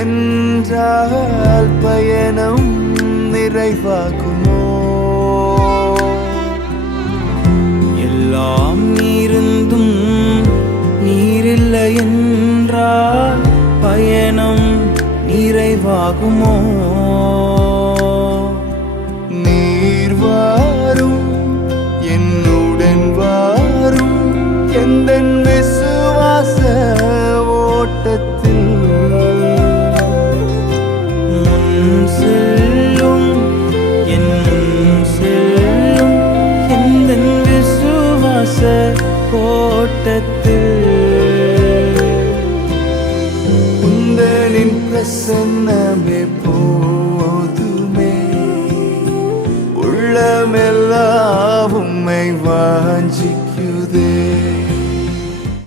என்றால் பயணம் நிறைவாகுமோ? எல்லாம் இருந்தும் நீரில்லை என்றால் பயணம் நிறைவாகுமோ? நீர் வாரும் என்னுடன் வாரும் எந்தன் விசுவாச ஓட்டத்தில் முன் செல்லும் என் முன் செல்லும் எந்தன் விசுவாச ஓட்டத்தில் உந்தனின் பிரசன்னமே போதுமே, உள்ளமெல்லாம் உம்மை வாஞ்சி